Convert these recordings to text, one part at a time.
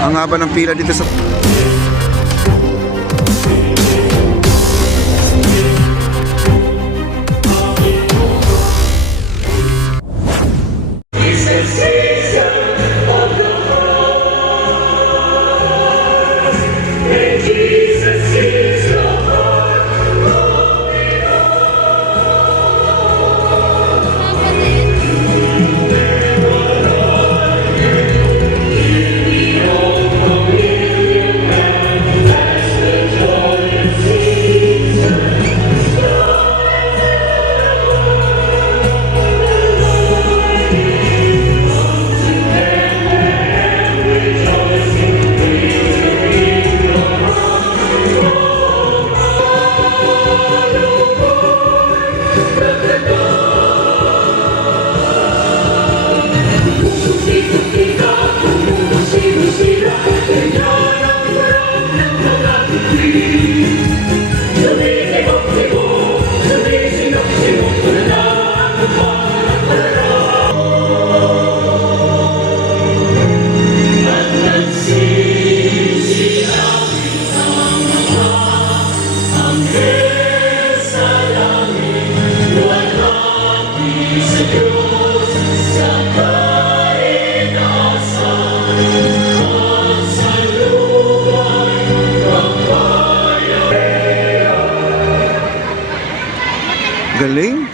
ang haba ng pila dito sa... Galing.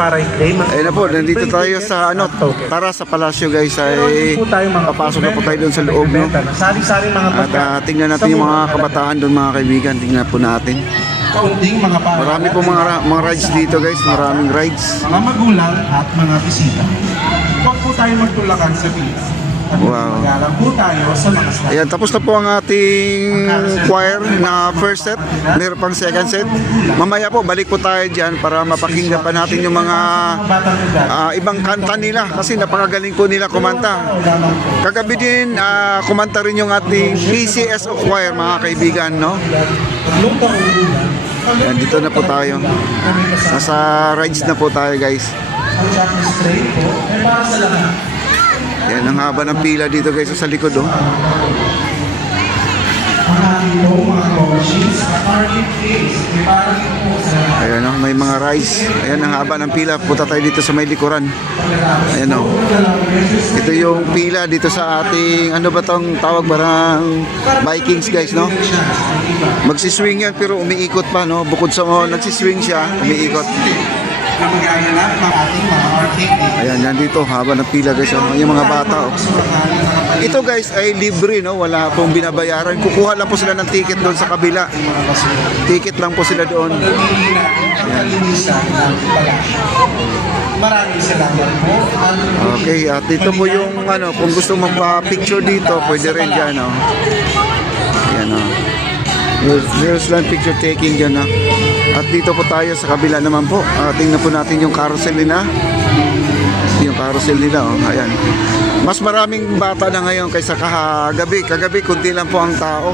Para i-claim. Ayun na po, nandito tayo sa tara sa palasyo guys, ay papasok na po tayo doon sa loob, no? Sari-sari mga At tingnan natin yung mga kabataan doon, mga kaibigan. Tingnan po natin. kaunting mga para. Marami po mga rides dito guys, maraming rides. Mga magulang at mga bisita. Huwag po tayo magtulakan sa pila. Wow. Magalang po tayo sa mga staff. Ayan, tapos na po ang ating choir na first set. Meron pang second set. Mamaya po, balik po tayo dyan para mapakinggan pa natin yung mga ibang kanta nila. Kasi napakagaling po nila kumanta. Kagabi din, kumanta rin yung ating PCSO choir, mga kaibigan, no? Ayan, dito na po tayo. Nasa rides na po tayo guys. Ang checklist tray po ay para sa lahat. Yan, ang haba ng pila dito guys sa likod, oh. Marami po mga coaches, parking place, may parking po sa lahat. Ayan, oh, may mga rides. Ayan, ang haba ng pila. Punta tayo dito sa may likuran. Ayan, oh. Ito yung pila dito sa ating, ano ba tong tawag, barang Vikings guys, no? Magsiswing yan pero umiikot pa, no? Bukod sa nagsiswing siya, umiikot. na magaganap ng ating mga arcade day. Ayan, yan dito, haba ng pila guys, oh. Yung mga bata, oh. Ito guys ay libre, no? Wala pong binabayaran. Kukuha lang po sila ng ticket doon sa kabila. Ticket lang po sila doon. Kalinisan ng palasyo. Maraming salamat po. Okay, at dito po yung ano, kung gusto magpa-picture dito, pwede rin dyan, oh. Ayan, oh. There's lang picture taking dyan, oh. At dito po tayo sa kabila naman po. Tingnan po natin yung carousel nila. Yung carousel nila, oh. Ayan. Mas maraming bata na ngayon kaysa kagabi. Kagabi, kunti lang po ang tao.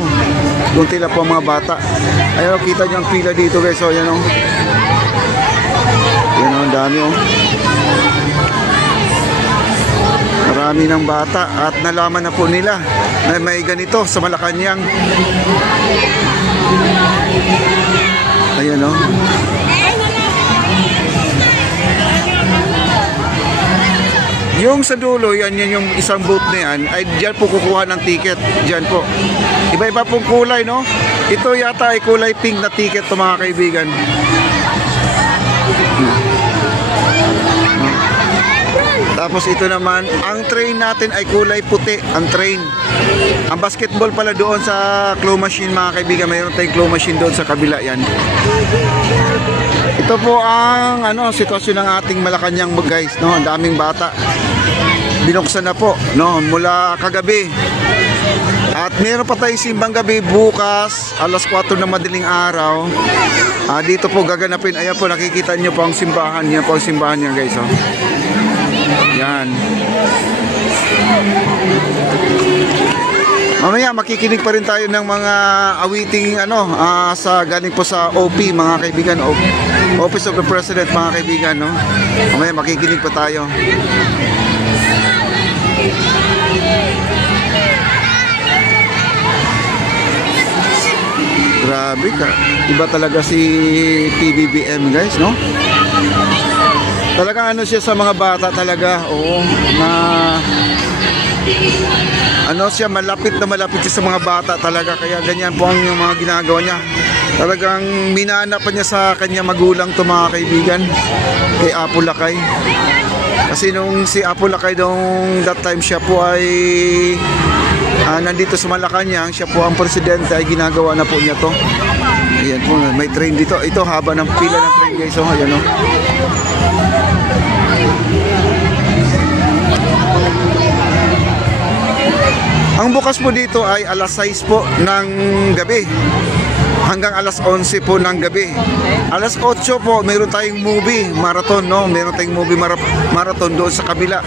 Kunti lang po ang mga bata. Ayan, oh, kita nyo ang pila dito guys, oh. Ayan, oh. Ayan, oh, ang dami, oh. Marami ng bata at nalaman na po nila na may ganito sa Malacanang. Ayan, o. Yung sa dulo, yan yung isang booth na yan, ay dyan po kukuha ng ticket. Dyan po. Iba-iba pong kulay, no? Ito yata ay kulay pink na ticket to mga kaibigan. Tapos ito naman, ang train natin ay kulay puti, ang train. Ang basketball pala doon sa claw machine mga kaibigan, mayroon tayong claw machine doon sa kabila yan. Ito po ang sitwasyon ng ating Malacanang guys, no? Ang daming bata. Binuksan na po, no, mula kagabi. At meron pa tayong simbang gabi bukas, alas 4 ng madaling araw. Dito po gaganapin, ayan po nakikita niyo po ang simbahan, yan po ang simbahan niya guys, oh. Yan. Mamaya makikinig pa rin tayo ng mga awiting sa galing po sa OP mga kaibigan, Office of the President mga kaibigan, no. Mamaya makikinig pa tayo. Grabe ka. Iba talaga si PBBM guys, no? Talaga siya sa mga bata talaga, oo, na siya malapit siya sa mga bata talaga, kaya ganyan po ang yung mga ginagawa niya. Talagang minana pa niya sa kanya magulang to mga kaibigan, kay Apo Lakay. Kasi nung si Apo Lakay nung that time siya po ay nandito sa Malacanang, siya po ang presidente, ay ginagawa na po niya to. Ayan po, may train dito. Ito haba ng pila ng train guys, oh, ayan, oh. Ang bukas po dito ay alas 6 po ng gabi hanggang alas 11 po ng gabi. Alas 8 po meron tayong movie marathon, no? Meron tayong movie marathon doon sa kabila.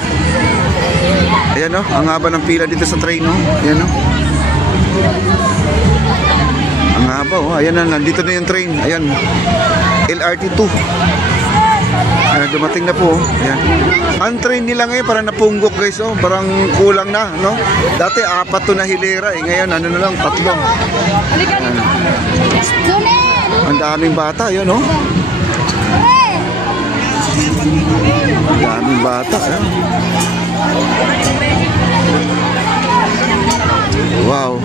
Ayan, no? Ang haba ng pila dito sa train, no? Ayan, no? Ang haba, oh. Ayan na, nandito na yung train. Ayan. LRT 2. Dumating na po. Ayan. Ang train nila ngayon parang napunggok guys, oh. Parang kulang na, no? Dati 4 to na hilera, eh. Ngayon na lang 3. Ayan. Ang daming bata, yun, no? Ang daming bata, eh. Wow.